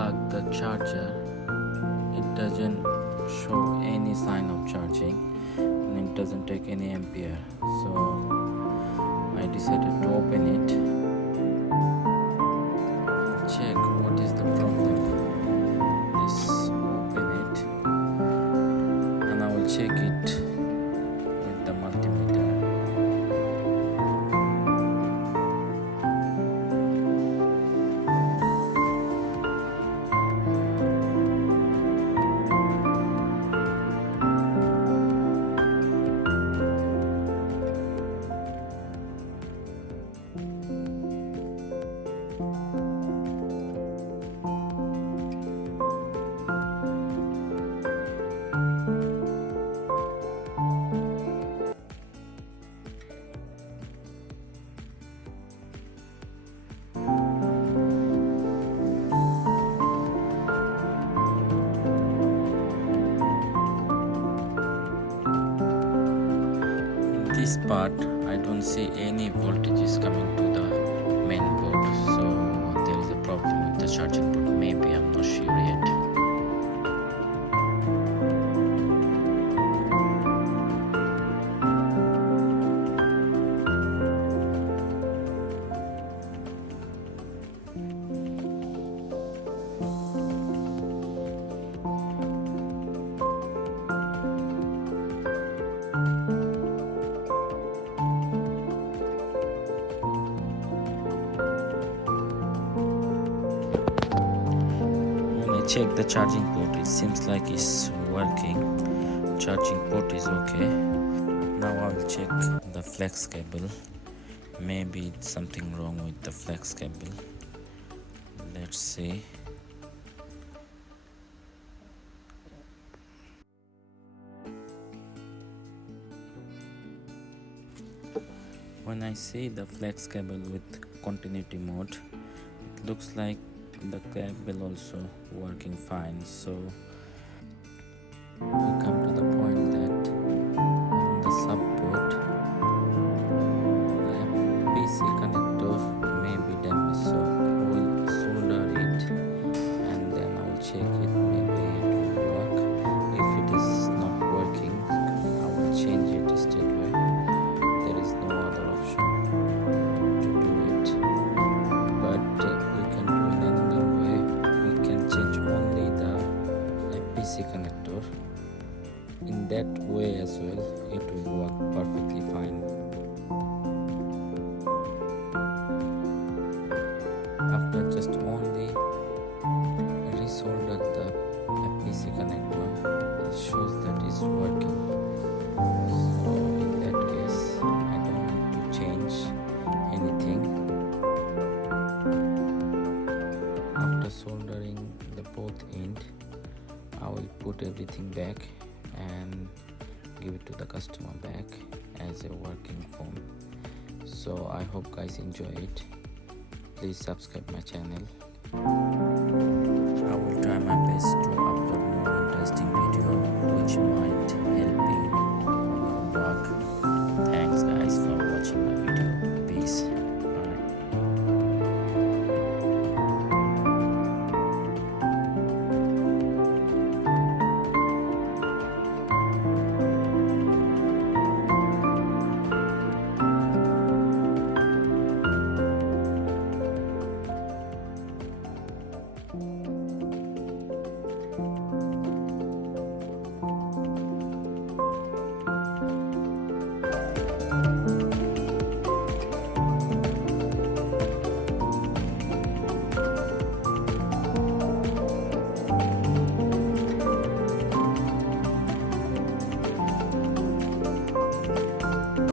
unplug the charger, it doesn't show any sign of charging and it doesn't take any ampere. So I decided to open it, check what is the problem. Let's open it and I will check it with the multimeter. This part I don't see any voltages coming to the main board, so there is a problem with the charging port. Maybe, I'm not sure yet. Check the charging port, it seems like it's working. Charging port is okay. Now I will check the flex cable. Maybe it's something wrong with the flex cable. Let's see. When I see the flex cable with continuity mode, it looks like the cable also working fine. So we come to the point that on the sub port the PC connector may be damaged, so we'll solder it and then I will check it. Maybe it will work. If it is not working, I will change it straight away. There is no other option to do it, but we can do in another way. We can change only the PC connector. In that way as well, it will work perfectly fine. After just only resolder the PC connector, it shows that it's working. So in that case, I don't need to change anything. After soldering the both end, I will put everything back and give it to the customer back as a working phone. So I hope guys enjoy it. Please subscribe my channel. I will try my best to